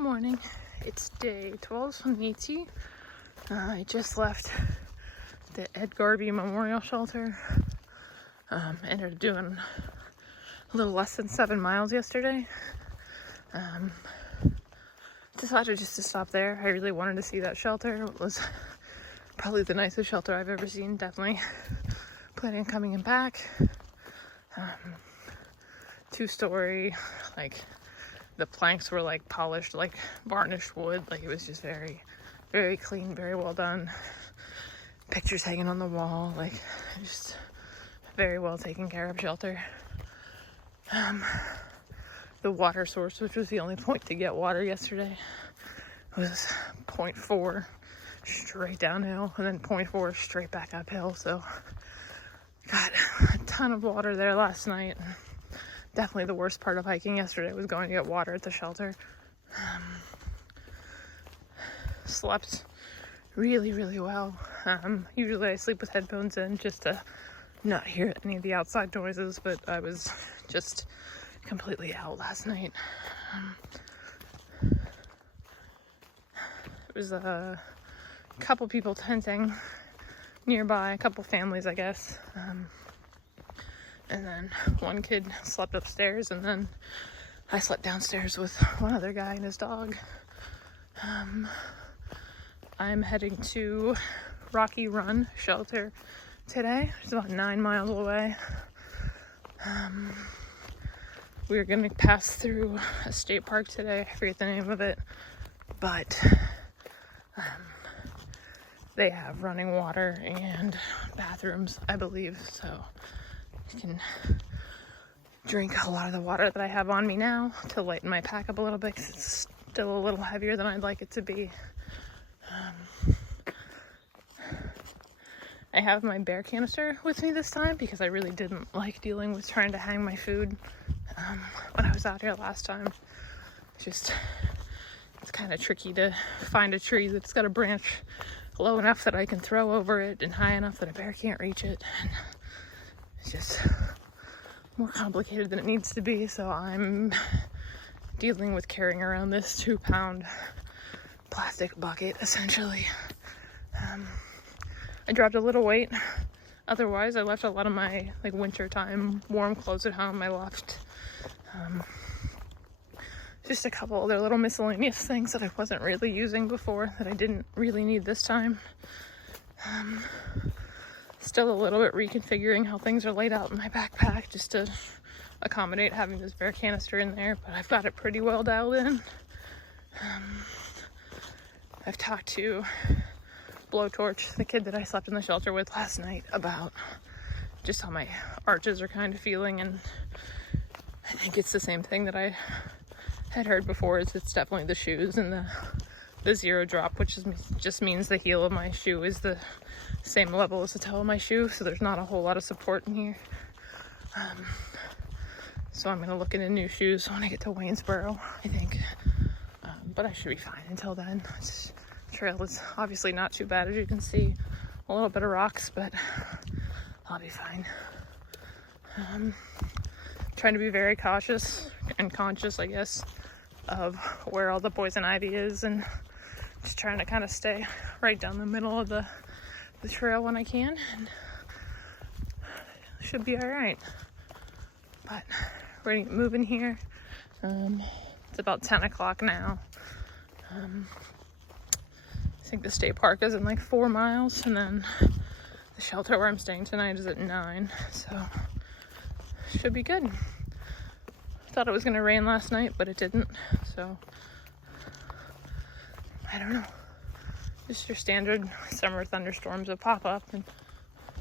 Morning. It's day 12 from the AT. I just left the Garvey Memorial Shelter. Ended up doing a little less than 7 miles yesterday. Decided just to stop there. I really wanted to see that shelter. It was probably the nicest shelter I've ever seen. Definitely planning on coming in back. 2-story, like the planks were like polished, like varnished wood. Like it was just very, very clean, very well done. Pictures hanging on the wall, like just very well taken care of shelter. The water source, which was the only point to get water yesterday, was 0.4 straight downhill and then 0.4 straight back uphill. So got a ton of water there last night. Definitely the worst part of hiking yesterday was going to get water at the shelter. Slept really, really well. Usually I sleep with headphones in just to not hear any of the outside noises, but I was just completely out last night. There was a couple people tenting nearby, a couple families, I guess. And then one kid slept upstairs, and then I slept downstairs with one other guy and his dog. I'm heading to Rocky Run Shelter today. It's about 9 miles away. We're going to pass through a state park today. I forget the name of it, but they have running water and bathrooms, I believe, so you can drink a lot of the water that I have on me now to lighten my pack up a little bit, because it's still a little heavier than I'd like it to be. I have my bear canister with me this time because I really didn't like dealing with trying to hang my food when I was out here last time. It's kind of tricky to find a tree that's got a branch low enough that I can throw over it and high enough that a bear can't reach it. And it's just more complicated than it needs to be, so I'm dealing with carrying around this 2-pound plastic bucket, essentially. I dropped a little weight. Otherwise, I left a lot of my wintertime warm clothes at home. I left just a couple other little miscellaneous things that I wasn't really using before, that I didn't really need this time. Still a little bit reconfiguring how things are laid out in my backpack just to accommodate having this bear canister in there, but I've got it pretty well dialed in. I've talked to Blowtorch, the kid that I slept in the shelter with last night, about just how my arches are kind of feeling, and I think it's the same thing that I had heard before. It's definitely the shoes and the zero drop, which just means the heel of my shoe is the same level as the toe of my shoe, so there's not a whole lot of support in here. So I'm going to look into new shoes when I get to Waynesboro, I think. But I should be fine until then. This trail is obviously not too bad, as you can see. A little bit of rocks, but I'll be fine. Trying to be very cautious and conscious, I guess, of where all the poison ivy is, and just trying to kind of stay right down the middle of the trail when I can, and should be all right. But we're gonna get moving here. It's about 10 o'clock now. I think the state park is in like 4 miles, and then the shelter where I'm staying tonight is at 9, so should be good. Thought it was gonna rain last night, but it didn't, so I don't know. Just your standard summer thunderstorms that pop up, and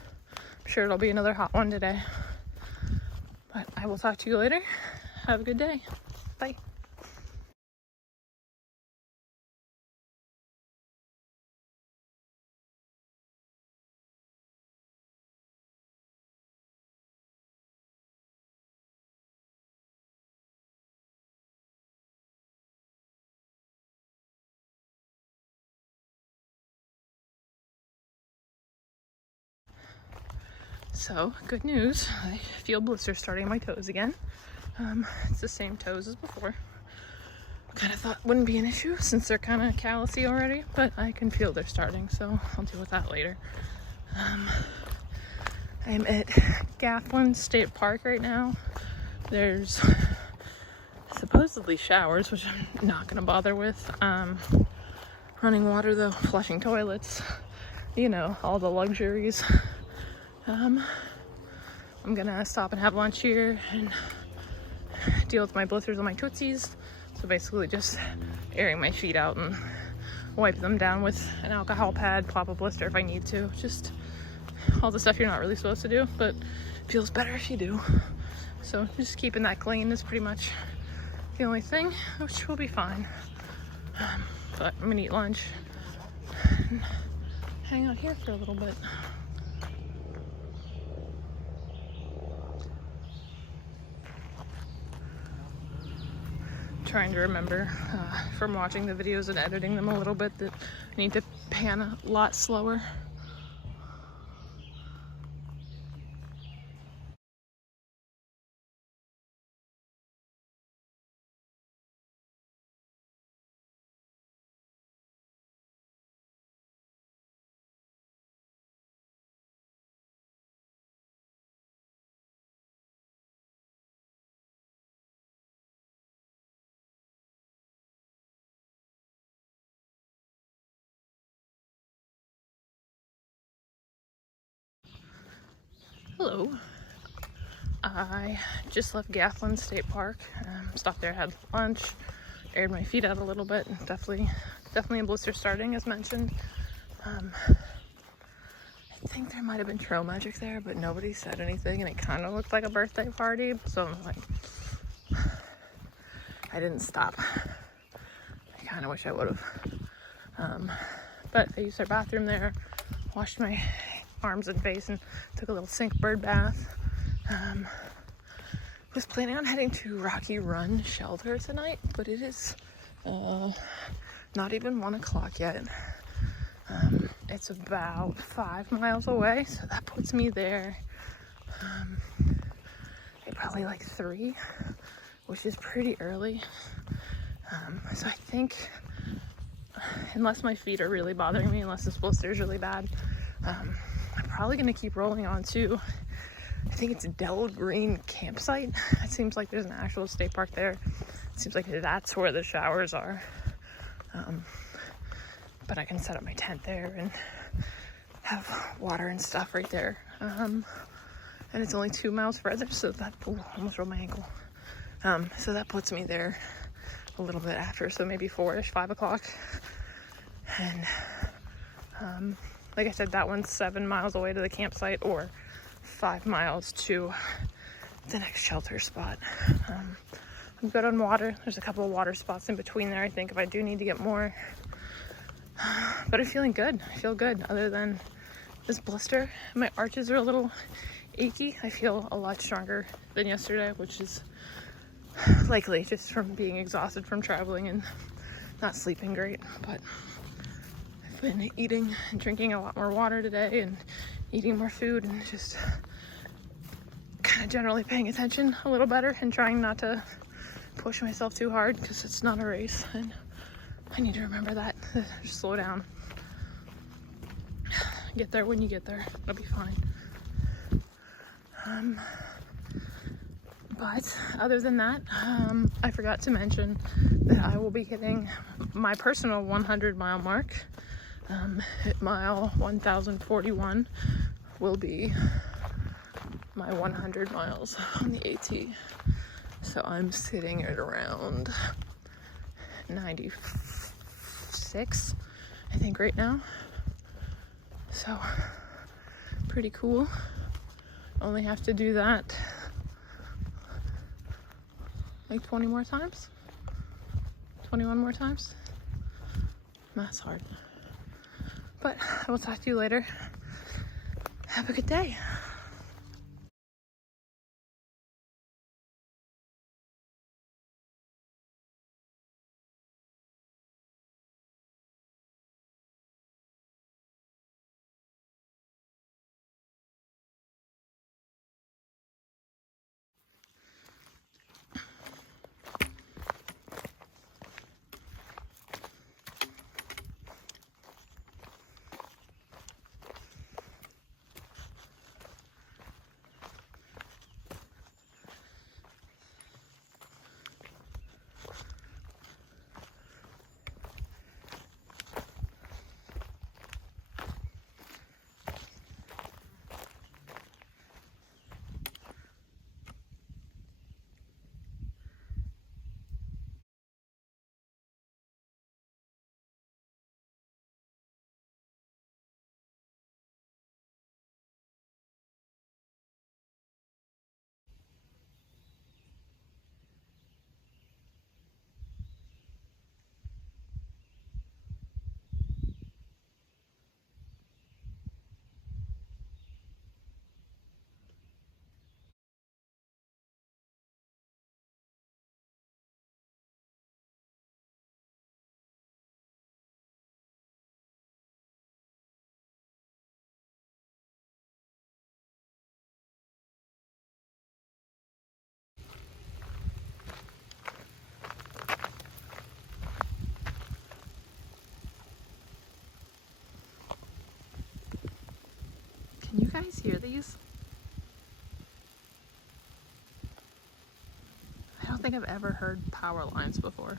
I'm sure it'll be another hot one today. But I will talk to you later. Have a good day. Bye. So, good news. I feel blisters starting on my toes again. It's the same toes as before. kind of thought wouldn't be an issue since they're kind of callousy already, but I can feel they're starting, so I'll deal with that later. I'm at Gathland State Park right now. There's supposedly showers, which I'm not gonna bother with. Running water though, flushing toilets, you know, all the luxuries. I'm gonna stop and have lunch here and deal with my blisters on my tootsies. So basically just airing my feet out and wipe them down with an alcohol pad, pop a blister if I need to. Just all the stuff you're not really supposed to do, but feels better if you do. So just keeping that clean is pretty much the only thing, which will be fine. But I'm gonna eat lunch and hang out here for a little bit. Trying to remember from watching the videos and editing them a little bit that I need to pan a lot slower. Hello. I just left Gathland State Park. Stopped there, had lunch, aired my feet out a little bit. Definitely a blister starting, as mentioned. I think there might have been trail magic there, but nobody said anything, and it kind of looked like a birthday party. So I'm like, I didn't stop. I kind of wish I would have. But I used their bathroom there, washed my arms and face, and took a little sink bird bath. Was planning on heading to Rocky Run Shelter tonight, but it is not even 1 o'clock yet. It's about 5 miles away, so that puts me there probably like 3, which is pretty early. So I think, unless my feet are really bothering me, unless this blister is really bad, I'm probably gonna keep rolling on to, I think it's Dahlgren campsite. It seems like there's an actual state park there. It seems like that's where the showers are. But I can set up my tent there and have water and stuff right there. And it's only 2 miles further, so that, almost rolled my ankle. So that puts me there a little bit after, so maybe 4-ish, 5 o'clock. And like I said, that one's 7 miles away to the campsite, or 5 miles to the next shelter spot. I'm good on water. There's a couple of water spots in between there, I think, if I do need to get more. But I'm feeling good. I feel good. Other than this blister, my arches are a little achy. I feel a lot stronger than yesterday, which is likely just from being exhausted from traveling and not sleeping great. But I've been eating and drinking a lot more water today and eating more food and just kind of generally paying attention a little better and trying not to push myself too hard, because it's not a race and I need to remember that. Just slow down. Get there when you get there. It'll be fine. But other than that, I forgot to mention that I will be hitting my personal 100-mile mark. At mile 1041 will be my 100 miles on the AT. So I'm sitting at around 96, I think, right now. So pretty cool. Only have to do that like 20 more times, 21 more times. Math's hard. But I will talk to you later. Have a good day. guys hear these? I don't think I've ever heard power lines before.